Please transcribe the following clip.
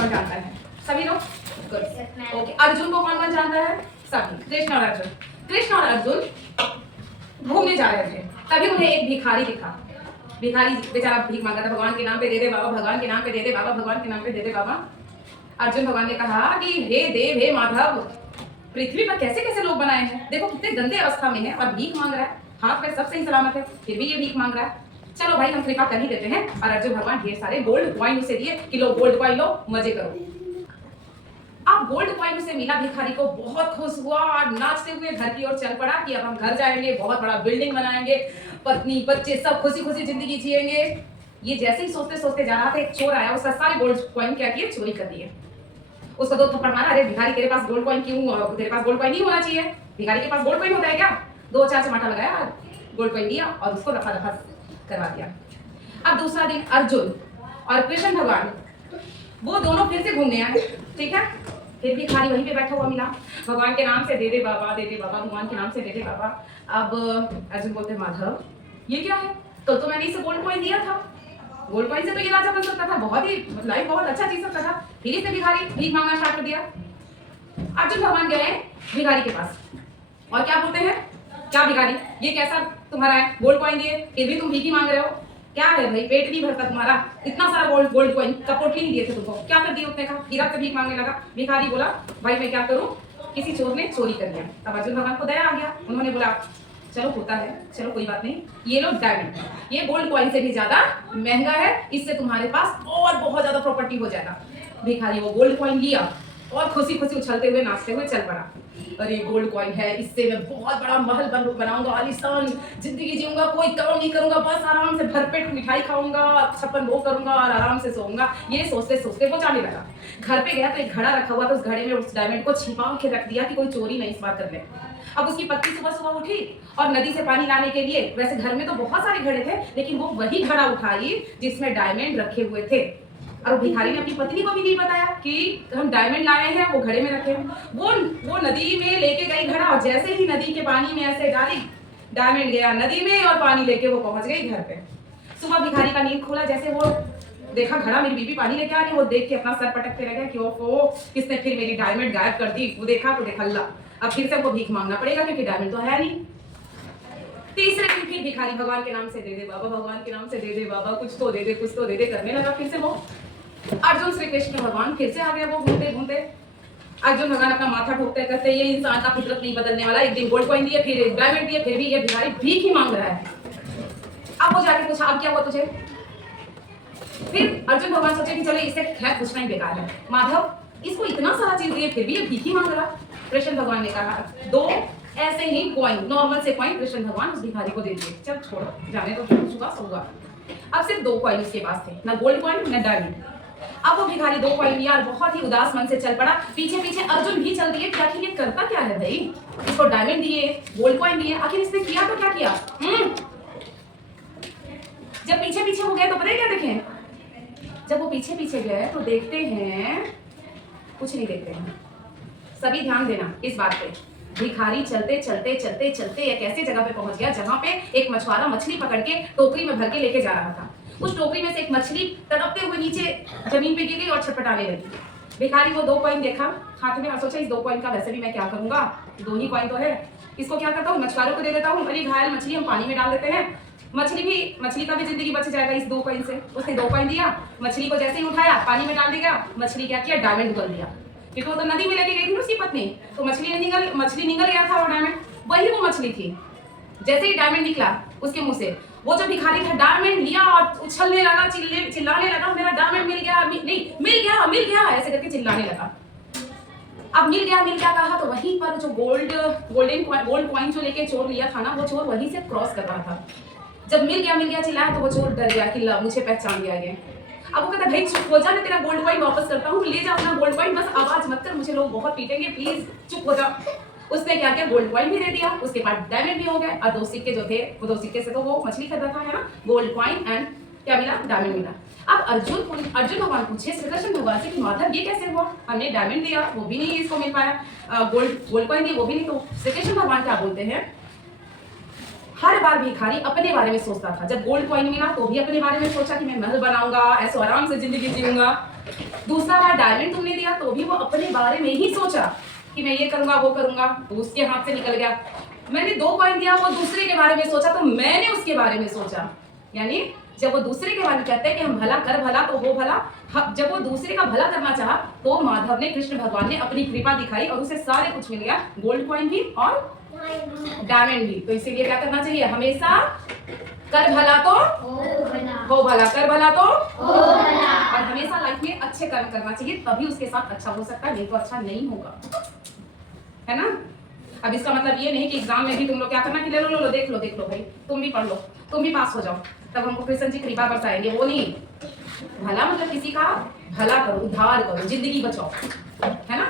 कौन जानता है? सभी लोग? गुड। ओके, अर्जुन को कौन कौन जानता है? सभी। कृष्ण और अर्जुन। कृष्ण और अर्जुन घूमने जा रहे थे, तभी उन्हें एक भिखारी दिखा। भिखारी बेचारा भीख मांगा था, भगवान के नाम पे दे दे बाबा, भगवान के नाम पे दे दे बाबा, भगवान के नाम पे दे दे बाबा। अर्जुन भगवान ने कहा कि हे देव, हे माधव, पृथ्वी पर कैसे कैसे लोग बनाए हैं, देखो कितने गंदे अवस्था में है और भीख मांग रहा है, हाथ में सब सही सलामत है, फिर भी ये भीख मांग रहा है। चलो भाई, हम कृपा कर ही देते हैं। और अर्जुन भगवान ढेर सारे गोल्ड कॉइन उसे दिए कि लो गोल्ड कॉइन लो, मजे करो। अब गोल्ड कॉइन उसे मिला, भिखारी को बहुत खुश हुआ और नाचते हुए घर की ओर चल पड़ा कि अब हम घर जाएंगे, बहुत बड़ा बिल्डिंग बनाएंगे, पत्नी बच्चे सब खुशी खुशी जिंदगी जिएंगे। ये जैसे ही सोचते सोचते जा रहा था, एक चोर आया, उसका सारे गोल्ड कॉइन क्या किए, चोरी कर दिए। उसको 2 थप्पड़ मारा, अरे भिखारी तेरे पास गोल्ड कॉइन क्यों, तेरे पास गोल्ड कॉइन नहीं होना चाहिए, भिखारी के पास गोल्ड कॉइन होता है क्या? 2-4 चमाटा लगाया, गोल्ड कॉइन लिया और उसको रफा दफा करवा दिया। अब दूसरा दिन अर्जुन और कृष्ण भगवान वो दोनों फिर से घूमने आए, ठीक है। फिर भिखारी वहीं पे बैठा हुआ मिला, भगवान के नाम से दे दे बाबा, दे दे बाबा, भगवान के नाम से दे दे बाबा। अब अर्जुन बोलते, माधव ये क्या है? तो मैंने इसे गोल्ड कॉइन दिया था, गोल्ड कॉइन से तो ये राजा बन सकता था, बहुत ही लाइफ बहुत अच्छा जी सकता था, फिर इसने भिखारी भीख मांगना स्टार्ट कर दिया। अर्जुन भगवान गए भिखारी के पास और क्या बोलते हैं, क्या भिखारी ये कैसा तुम्हारा है, गोल्ड कॉइन दिए फिर भी तुम भीख ही मांग रहे हो, क्या है भाई, पेट नहीं भरता तुम्हारा, इतना सारा गोल्ड कॉइन का पोटली नहीं दिए थे तुमको, क्या कर दिया उसने? कहा हीरा से भीख मांगने लगा। भिखारी बोला भाई मैं क्या करूं, किसी चोर ने चोरी कर लिया। अब अर्जुन भगवान को दया आ गया, उन्होंने बोला चलो होता है, चलो कोई बात नहीं, ये लो डायमंड, ये गोल्ड कॉइन से भी ज्यादा महंगा है, इससे तुम्हारे पास और बहुत ज्यादा प्रॉपर्टी हो जाएगा। भिखारी वो गोल्ड कॉइन लिया और खुशी खुशी उछलते हुए नाचते हुए चल पड़ा। अरे गोल्ड कॉइन है, इससे मैं बहुत बड़ा महल बनाऊंगा, आलीशान जिंदगी जीऊंगा, कोई काम नहीं करूंगा, बस आराम से भरपेट मिठाई खाऊंगा, 56 भोग करूंगा और आराम से सोऊंगा। ये सोचते सोचते वो जाने लगा। घर पे गया तो एक घड़ा रखा हुआ था, उस घड़े में उस डायमंड को छिपा के रख दिया कि कोई चोरी नहीं इस बार कर ले। अब उसकी पत्नी सुबह सुबह उठी और नदी से पानी लाने के लिए, वैसे घर में तो बहुत सारे घड़े थे लेकिन वो वही घड़ा उठाई जिसमें डायमंड रखे हुए थे। और भिखारी ने अपनी पत्नी को भी नहीं बताया कि हम डायमंड लाए हैं, वो घड़े में रखे हैं। वो नदी में लेके गई घड़ा और जैसे ही नदी के पानी में ऐसे डाली, डायमंड गया नदी में और पानी लेके वो पहुंच गई घर पे। सुबह भिखारी का नींद खुला, जैसे वो देखा घड़ा मेरी बीबी पानी लेके आ रही, वो देख के अपना सर पटकते रह गया कि ओहो किसने फिर मेरी डायमंड गायब कर दी। वो देखा तो देखा ला, अब फिर से वो भीख मांगना पड़ेगा क्योंकि डायमंड तो है नहीं। तीसरे दिन फिर भिखारी भगवान के नाम से दे दे बाबा, भगवान के नाम से दे दे बाबा, कुछ तो दे दे, कुछ तो दे दे करने लगा। फिर से वो अर्जुन श्री कृष्ण भगवान फिर से आ गए, वो घूमते घूमते। अर्जुन भगवान अपना माथा ठोकते कहते ये इंसान का फितरत नहीं बदलने वाला, एक दिन गोल्ड कॉइन दिए, फिर डायमंड दिए, फिर भी ये भिखारी भीख ही मांग रहा है। अब वो जाके पूछा अब क्या हुआ तुझे? फिर अर्जुन भगवान सोचे कि चलो इसे खैर पूछना ही बेकार है, माधव इसको इतना सारा चीज दिए फिर भी ये भीख ही मांग रहा। कृष्ण भगवान ने कहा 2 ऐसे ही कॉइन, नॉर्मल से कॉइन कृष्ण भगवान उस भिखारी को दे दिए। चल छोड़ो जाने तो, सुबह सोगा। अब सिर्फ 2 कॉइन उसके पास थे, ना गोल्ड कॉइन ना डायमंड। अब वो भिखारी 2 कॉइन लिया और बहुत ही उदास मन से चल पड़ा। पीछे पीछे अर्जुन भी चल दिए, आखिर ये करता क्या है भाई, इसको डायमंड दिए, गोल्ड कॉइन दिए, आखिर इसने किया तो क्या किया? जब पीछे पीछे हो गए तो पता है क्या देखें, जब वो पीछे पीछे गए तो देखते हैं कुछ नहीं देखते हैं। सभी ध्यान देना इस बात पे। भिखारी चलते चलते चलते चलते एक ऐसी जगह पे पहुंच गया जहां पे एक मछुआरा मछली पकड़ के टोकरी में भर के लेके जा रहा था। उस टोकरी में से एक मछली तड़पते हुए नीचे जमीन पे गिर गई और छटपटाने लगी। भिखारी वो 2 कॉइन देखा हाथ में और सोचा इस 2 कॉइन का वैसे भी मैं क्या करूंगा, 2 ही कॉइन तो है, इसको क्या करता हूँ मछुआरों को दे देता हूँ, अरे घायल मछली हम पानी में डाल देते हैं, मछली का भी जिंदगी बच जाएगा इस 2 कॉइन से। उसने 2 कॉइन दिया, मछली को जैसे ही उठाया पानी में डाल दिया, मछली क्या किया डायमंड उगल दिया, क्योंकि वो तो नदी में लेके गई थी उसकी पत्नी, तो मछली निगल गया था वो डायमंड, वही वो मछली थी। जैसे ही डायमंड निकला उसके मुंह से, वो जो भिखारी था डायमंड लिया और उछलने लगा, चिल्लाने लगा मेरा डायमंड मिल गया, मिल गया ऐसे करके चिल्लाने लगा। अब मिल गया कहा तो वहीं पर जो गोल्ड कॉइन जो लेके चोर लिया था ना, वो चोर वहीं से क्रॉस कर रहा था। जब मिल गया चिल्लाया तो वो चोर डर गया कि मुझे पहचान गया ये। अब वो कहता भाई चुप हो जा, मैं तेरा गोल्ड कॉइन वापस करता हूँ, ले जा अपना गोल्ड कॉइन, बस आवाज मत कर, मुझे लोग बहुत पीटेंगे, प्लीज चुप हो जा। उसने क्या किया गोल्ड कॉइन भी दे दिया, उसके बाद डायमंड भी हो गया और 2 सिक्के जो थे वो 2 सिक्के से तो वो मछली खरीदा था है ना, गोल्ड कॉइन एंड क्या मिला डायमंड मिला। अब अर्जुन भगवान पूछे श्री कृष्ण भगवान से कि माधव ये कैसे हुआ, हमने डायमंड दिया वो भी नहीं इसको मिल पाया, गोल्ड कॉइन दी वो भी नहीं। तो श्री कृष्ण भगवान क्या बोलते हैं, हर बार भिखारी अपने बारे में सोचता था। जब गोल्ड कॉइन मिला तो भी अपने बारे में सोचा कि मैं महल बनाऊंगा, ऐसे आराम से जिंदगी जीऊंगा। दूसरा बार डायमंड तुमने दिया तो भी वो अपने बारे में ही सोचा कि मैं ये करूंगा वो करूंगा, तो उसके हाथ से निकल गया। मैंने 2 कॉइन दिया, वो दूसरे के बारे में सोचा तो मैंने उसके बारे में सोचा। यानी जब वो दूसरे के बारे में कहते हैं कि हम भला कर भला तो हो भला, जब वो दूसरे का भला करना चाहा तो माधव ने, कृष्ण भगवान ने अपनी कृपा दिखाई और उसे सारे कुछ मिल गया, गोल्ड कॉइन भी और डायमंड भी। तो इसीलिए क्या करना चाहिए, हमेशा कर भला तो हो भला, कर भला तो हो भला, और हमेशा लाइफ में अच्छे कर्म करना चाहिए, तभी उसके साथ अच्छा हो सकता है, नहीं तो अच्छा नहीं होगा, है ना। अब इसका मतलब ये नहीं कि एग्जाम में भी तुम लोग क्या करना कि ले लो देख लो भाई, तुम भी पढ़ लो, तुम भी पास हो जाओ, तब हमको कृष्ण जी कृपा बरसाएंगे, वो नहीं। भला मतलब किसी का भला करो, उद्धार करो, जिंदगी बचाओ, है ना।